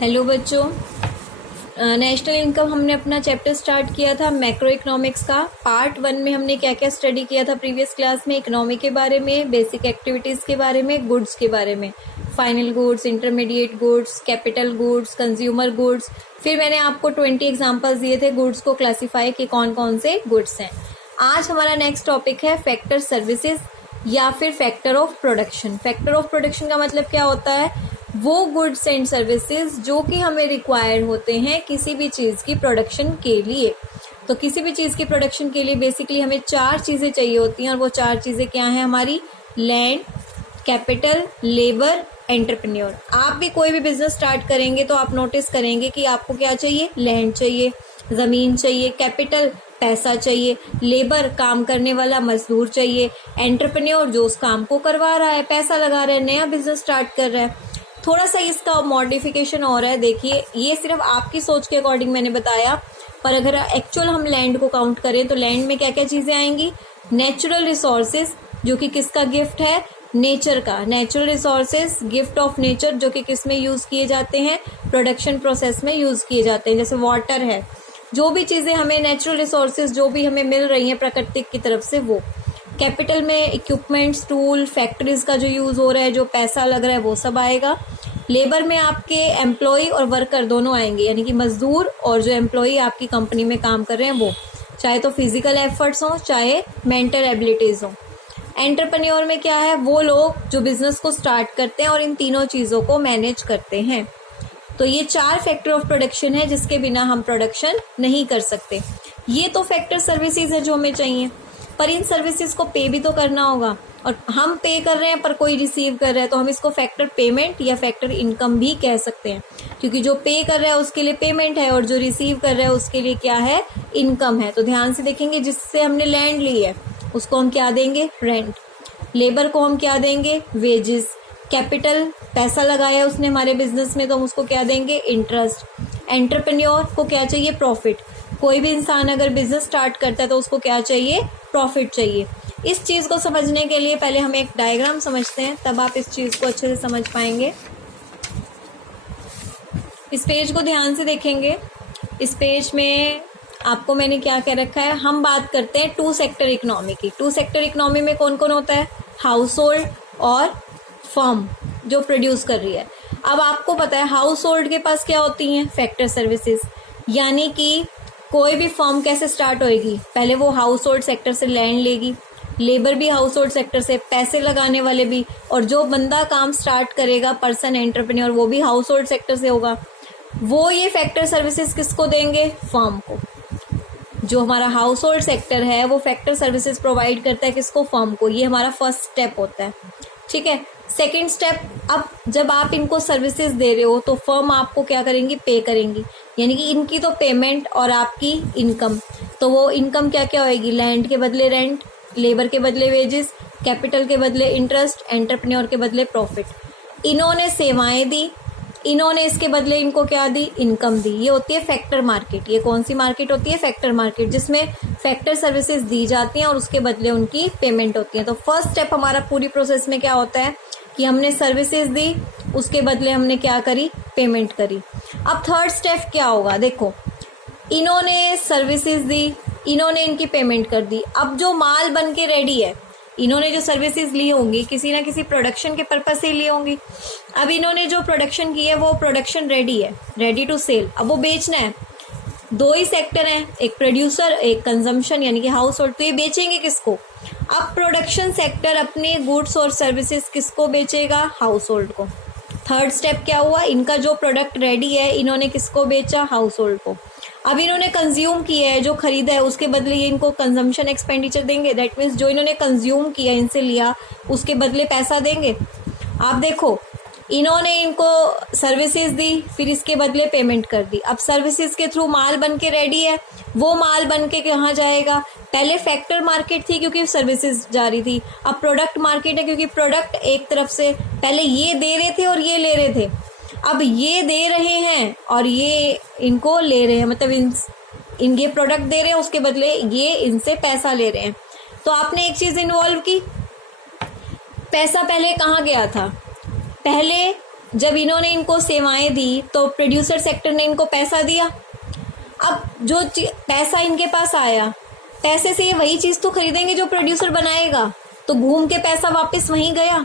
Hello बच्चों, national income हमने अपना चैप्टर स्टार्ट किया था मैक्रो इकोनॉमिक्स का। पार्ट 1 में हमने क्या क्या स्टडी किया था प्रीवियस क्लास में। इकोनॉमी के बारे में, बेसिक एक्टिविटीज़ के बारे में, गुड्स के बारे में, final goods, intermediate goods, capital goods, consumer goods. फिर मैंने आपको 20 एग्जाम्पल्स दिए थे गुड्स को क्लासीफाई कि कौन कौन से गुड्स हैं। आज हमारा नेक्स्ट टॉपिक है फैक्टर सर्विसेज या फिर factor of production. Factor of production का मतलब क्या होता है? वो गुड्स एंड सर्विसेज जो कि हमें रिक्वायर होते हैं किसी भी चीज़ की प्रोडक्शन के लिए। तो किसी भी चीज़ की प्रोडक्शन के लिए बेसिकली हमें 4 चीज़ें चाहिए होती हैं, और वो 4 चीज़ें क्या हैं हमारी? Land, capital, labour, entrepreneur. आप भी कोई भी बिजनेस स्टार्ट करेंगे तो आप नोटिस करेंगे कि आपको क्या चाहिए? लैंड चाहिए, ज़मीन चाहिए, कैपिटल पैसा चाहिए, लेबर काम करने वाला मजदूर चाहिए, एंटरप्रेन्योर जो उस काम को करवा रहा है, पैसा लगा रहा है, नया बिजनेस स्टार्ट कर रहा है। थोड़ा सा इसका मॉडिफिकेशन हो रहा है। देखिए, ये सिर्फ आपकी सोच के अकॉर्डिंग मैंने बताया, पर अगर एक्चुअल हम लैंड को काउंट करें तो लैंड में क्या क्या चीज़ें आएंगी? नेचुरल रिसोर्सेज जो कि किसका गिफ्ट है? नेचर का। Natural resources gift of nature जो कि किस में यूज़ किए जाते हैं? प्रोडक्शन प्रोसेस में यूज़ किए जाते हैं। जैसे वाटर है, जो भी चीज़ें हमें नेचुरल रिसोर्सेज जो भी हमें मिल रही हैं प्रकृति की तरफ से वो। कैपिटल में इक्विपमेंट्स, टूल, फैक्ट्रीज का जो यूज़ हो रहा है, जो पैसा लग रहा है, वो सब आएगा। लेबर में आपके एम्प्लॉय और वर्कर दोनों आएंगे, यानी कि मजदूर और जो एम्प्लॉय आपकी कंपनी में काम कर रहे हैं वो, चाहे तो फिजिकल एफर्ट्स हों चाहे मेंटल एबिलिटीज़ हों। एंटरप्रेन्योर में क्या है? वो लोग जो बिजनेस को स्टार्ट करते हैं और इन तीनों चीज़ों को मैनेज करते हैं। तो ये 4 फैक्टर ऑफ प्रोडक्शन है जिसके बिना हम प्रोडक्शन नहीं कर सकते। ये तो फैक्टर सर्विसेज है जो हमें चाहिए, पर इन सर्विसेज को पे भी तो करना होगा, और हम पे कर रहे हैं पर कोई रिसीव कर रहा है, तो हम इसको फैक्टर पेमेंट या फैक्टर इनकम भी कह सकते हैं, क्योंकि जो पे कर रहा है उसके लिए पेमेंट है और जो रिसीव कर रहा है उसके लिए क्या है? इनकम है। तो ध्यान से देखेंगे, जिससे हमने लैंड ली है उसको हम क्या देंगे? रेंट। लेबर को हम क्या देंगे? वेजेस। कैपिटल पैसा लगाया उसने हमारे बिजनेस में तो हम उसको क्या देंगे? इंटरेस्ट। एंटरप्रेन्योर को क्या चाहिए? प्रॉफिट। कोई भी इंसान अगर बिजनेस स्टार्ट करता है तो उसको क्या चाहिए? प्रॉफिट चाहिए। इस चीज़ को समझने के लिए पहले हम एक डायग्राम समझते हैं, तब आप इस चीज़ को अच्छे से समझ पाएंगे। इस पेज को ध्यान से देखेंगे। इस पेज में आपको मैंने क्या कह रखा है? हम बात करते हैं 2 सेक्टर इकोनॉमी की। 2 सेक्टर इकोनॉमी में कौन कौन होता है? हाउस होल्ड और फर्म जो प्रोड्यूस कर रही है। अब आपको पता है हाउस होल्ड के पास क्या होती हैं? Factor services. यानी कि कोई भी फर्म कैसे स्टार्ट होएगी? पहले वो हाउस होल्ड सेक्टर से लैंड लेगी, लेबर भी हाउस होल्ड सेक्टर से, पैसे लगाने वाले भी, और जो बंदा काम स्टार्ट करेगा पर्सन एंटरप्रेन्योर वो भी हाउस होल्ड सेक्टर से होगा। वो ये फैक्टर सर्विसेज किसको देंगे? फर्म को। जो हमारा हाउस होल्ड सेक्टर है वो फैक्टर सर्विसेज प्रोवाइड करता है किसको? फर्म को। ये हमारा फर्स्ट स्टेप होता है, ठीक है। सेकेंड स्टेप, अब जब आप इनको सर्विसेज दे रहे हो तो फर्म आपको क्या करेंगी? पे करेंगी, यानी कि इनकी तो पेमेंट और आपकी इनकम। तो वो इनकम क्या क्या होएगी? लैंड के बदले रेंट, लेबर के बदले वेजेस, कैपिटल के बदले इंटरेस्ट, एंटरप्रेन्योर के बदले प्रॉफिट। इन्होंने सेवाएं दी, इन्होंने इसके बदले इनको क्या दी? इनकम दी। ये होती है फैक्टर मार्केट। ये कौन सी मार्केट होती है? फैक्टर मार्केट, जिसमें फैक्टर सर्विसेज दी जाती हैं और उसके बदले उनकी पेमेंट होती है। तो फर्स्ट स्टेप हमारा पूरी प्रोसेस में क्या होता है कि हमने सर्विसेज दी, उसके बदले हमने क्या करी? पेमेंट करी। अब थर्ड स्टेप क्या होगा? देखो, इन्होंने सर्विसेज दी, इन्होंने इनकी पेमेंट कर दी। अब जो माल बन के रेडी है, इन्होंने जो सर्विसेज ली होंगी किसी ना किसी प्रोडक्शन के पर्पस से ली होंगी। अब इन्होंने जो प्रोडक्शन की है वो प्रोडक्शन रेडी है, रेडी टू सेल। अब वो बेचना है। 2 ही सेक्टर हैं, एक प्रोड्यूसर एक कंजम्पशन, यानी कि हाउस होल्ड। तो ये बेचेंगे किसको? अब प्रोडक्शन सेक्टर अपने गुड्स और सर्विसेज किसको बेचेगा? हाउस होल्ड को। थर्ड स्टेप क्या हुआ? इनका जो प्रोडक्ट रेडी है इन्होंने किसको बेचा? हाउस होल्ड को। अब इन्होंने कंज्यूम किया है, जो खरीदा है उसके बदले ये इनको कंजम्पशन एक्सपेंडिचर देंगे। दैट मीन्स जो इन्होंने कंज्यूम किया, इनसे लिया, उसके बदले पैसा देंगे। आप देखो, इन्होंने इनको सर्विसेज दी, फिर इसके बदले पेमेंट कर दी। अब सर्विसेज के थ्रू माल बन के रेडी है, वो माल बन के कहाँ जाएगा? पहले फैक्टर मार्केट थी क्योंकि सर्विसेज जारी थी, अब प्रोडक्ट मार्केट है क्योंकि प्रोडक्ट एक तरफ से पहले ये दे रहे थे और ये ले रहे थे। अब ये दे रहे हैं और ये इनको ले रहे हैं, मतलब ये प्रोडक्ट दे रहे हैं, उसके बदले ये इनसे पैसा ले रहे हैं। तो आपने एक चीज़ इन्वॉल्व की, पैसा पहले कहाँ गया था? पहले जब इन्होंने इनको सेवाएं दी तो प्रोड्यूसर सेक्टर ने इनको पैसा दिया। अब जो पैसा इनके पास आया, पैसे से ये वही चीज तो खरीदेंगे जो प्रोड्यूसर बनाएगा, तो घूम के पैसा वापस वहीं गया।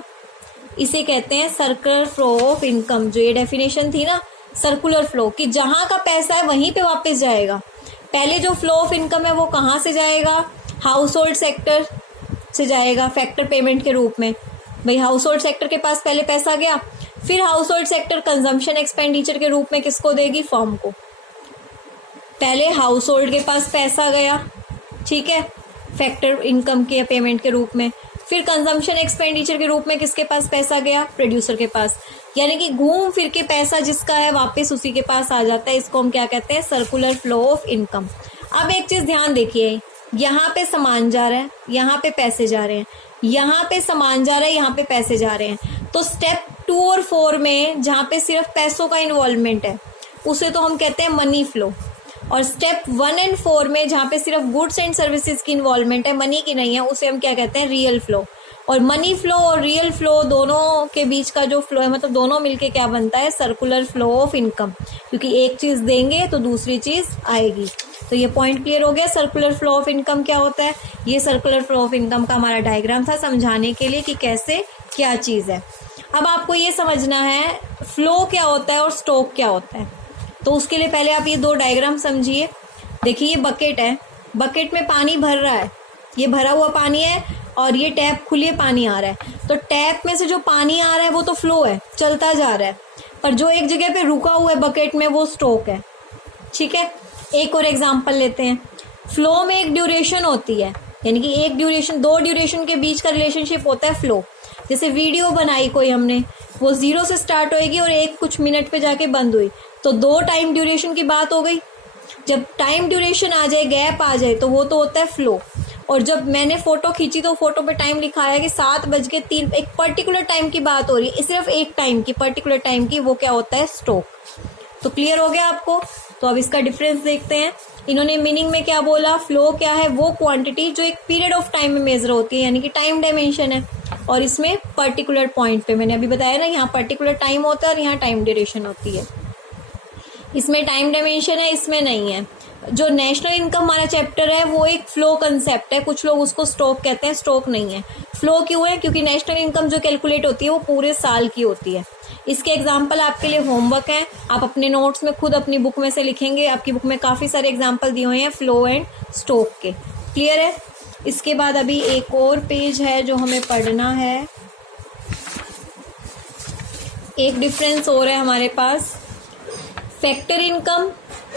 इसे कहते हैं सर्कुलर फ्लो ऑफ इनकम। जो ये डेफिनेशन थी ना सर्कुलर फ्लो, कि जहां का पैसा है वहीं पे वापस जाएगा। पहले जो फ्लो ऑफ इनकम है वो कहाँ से जाएगा? हाउस होल्ड सेक्टर से जाएगा फैक्टर पेमेंट के रूप में। भाई हाउस होल्ड सेक्टर के पास पहले पैसा गया, फिर house hold sector consumption expenditure के रूप में किसको देगी? फर्म को। पहले हाउस होल्ड के पास पैसा गया, ठीक है, फैक्टर इनकम के पेमेंट के रूप में, फिर कंजम्पशन एक्सपेंडिचर के रूप में किसके पास पैसा गया? प्रोड्यूसर के पास। यानी कि घूम फिर के पैसा जिसका है वापस उसी के पास आ जाता है। इसको हम क्या कहते हैं? Circular flow of income. अब एक चीज ध्यान देखिए, यहाँ पे सामान जा रहा है, यहाँ पे पैसे जा रहे हैं, यहाँ पे सामान जा रहा है, यहाँ पे पैसे जा रहे हैं। तो स्टेप 2 और 4 में जहाँ पे सिर्फ पैसों का इन्वॉल्वमेंट है उसे तो हम कहते हैं मनी फ्लो, और स्टेप 1 और 4 में जहाँ पे सिर्फ गुड्स एंड सर्विसेज की इन्वॉल्वमेंट है, मनी की नहीं है, उसे हम क्या कहते हैं? Real flow. और मनी फ्लो और रियल फ्लो दोनों के बीच का जो फ्लो है, मतलब दोनों मिलके क्या बनता है? Circular flow of income. क्योंकि एक चीज देंगे तो दूसरी चीज आएगी। तो ये पॉइंट क्लियर हो गया। सर्कुलर फ्लो ऑफ इनकम क्या होता है? ये सर्कुलर फ्लो ऑफ इनकम का हमारा डायग्राम था समझाने के लिए कि कैसे क्या चीज है। अब आपको ये समझना है फ्लो क्या होता है और स्टॉक क्या होता है। तो उसके लिए पहले आप ये 2 डायग्राम समझिए। देखिए ये बकेट है, बकेट में पानी भर रहा है, ये भरा हुआ पानी है और ये टैप खुली है, पानी आ रहा है। तो टैप में से जो पानी आ रहा है वो तो फ्लो है, चलता जा रहा है, पर जो एक जगह पे रुका हुआ है बकेट में वो स्टॉक है, ठीक है। एक और एग्जांपल लेते हैं। फ्लो में एक ड्यूरेशन होती है, यानी कि एक ड्यूरेशन, 2 ड्यूरेशन के बीच का रिलेशनशिप होता है फ्लो। जैसे वीडियो बनाई कोई हमने, वो 0 से स्टार्ट होएगी और एक कुछ मिनट पे जाके बंद हुई, तो 2 टाइम ड्यूरेशन की बात हो गई। जब टाइम ड्यूरेशन आ जाए, गैप आ जाए, तो वो तो होता है फ्लो। और जब मैंने फोटो खींची तो फोटो पे टाइम लिखा है कि 7:03, एक पर्टिकुलर टाइम की बात हो रही है, सिर्फ एक टाइम की, पर्टिकुलर टाइम की, वो क्या होता है? स्टॉक। तो क्लियर हो गया आपको? तो अब इसका डिफरेंस देखते हैं। इन्होंने मीनिंग में क्या बोला? फ्लो क्या है? वो क्वांटिटी जो एक पीरियड ऑफ टाइम में मेजर होती है, यानी कि टाइम डायमेंशन है। और इसमें पर्टिकुलर पॉइंट पे, मैंने अभी बताया ना, यहाँ पर्टिकुलर टाइम होता है और यहाँ टाइम ड्यूरेशन होती है। इसमें टाइम डायमेंशन है, इसमें नहीं है। जो नेशनल इनकम हमारा चैप्टर है वो एक फ्लो कंसेप्ट है, कुछ लोग उसको स्टॉक कहते हैं, स्टॉक नहीं है। फ्लो क्यों है? क्योंकि नेशनल इनकम जो कैलकुलेट होती है वो पूरे साल की होती है। इसके एग्जाम्पल आपके लिए होमवर्क है, आप अपने नोट्स में खुद अपनी बुक में से लिखेंगे। आपकी बुक में काफी सारे एग्जाम्पल दिए हुए हैं फ्लो एंड स्टॉक के। क्लियर है? इसके बाद अभी एक और पेज है जो हमें पढ़ना है। एक डिफरेंस और है हमारे पास, फैक्टर इनकम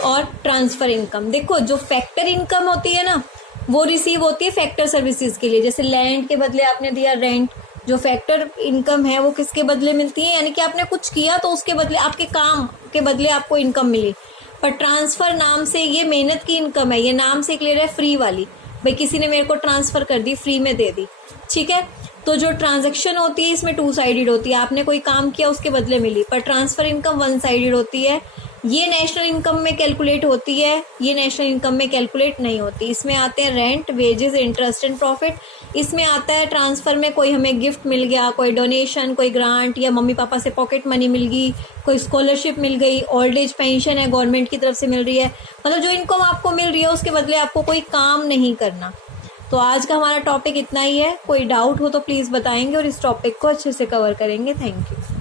और ट्रांसफर इनकम। देखो जो फैक्टर इनकम होती है ना वो रिसीव होती है फैक्टर सर्विसेज के लिए। जैसे लैंड के बदले आपने दिया रेंट, जो फैक्टर इनकम है वो किसके बदले मिलती है? यानी कि आपने कुछ किया तो उसके बदले, आपके काम के बदले आपको इनकम मिली। पर ट्रांसफर नाम से ये मेहनत की इनकम है, ये नाम से क्लियर है, फ्री वाली। भाई किसी ने मेरे को ट्रांसफर कर दी, फ्री में दे दी, ठीक है। तो जो ट्रांजैक्शन होती है इसमें 2 साइडेड होती है, आपने कोई काम किया उसके बदले मिली। पर ट्रांसफर इनकम 1 साइडेड होती है। ये नेशनल इनकम में कैलकुलेट होती है, ये नेशनल इनकम में कैलकुलेट नहीं होती। इसमें आते हैं rent, wages, interest and profit. इसमें आता है ट्रांसफर में कोई हमें गिफ्ट मिल गया, कोई डोनेशन, कोई ग्रांट, या मम्मी पापा से पॉकेट मनी मिल गई, कोई स्कॉलरशिप मिल गई, ओल्ड एज पेंशन है गवर्नमेंट की तरफ से मिल रही है। मतलब जो इनकम आपको मिल रही है उसके बदले आपको कोई काम नहीं करना। तो आज का हमारा टॉपिक इतना ही है। कोई डाउट हो तो प्लीज़ बताएंगे और इस टॉपिक को अच्छे से कवर करेंगे। Thank you.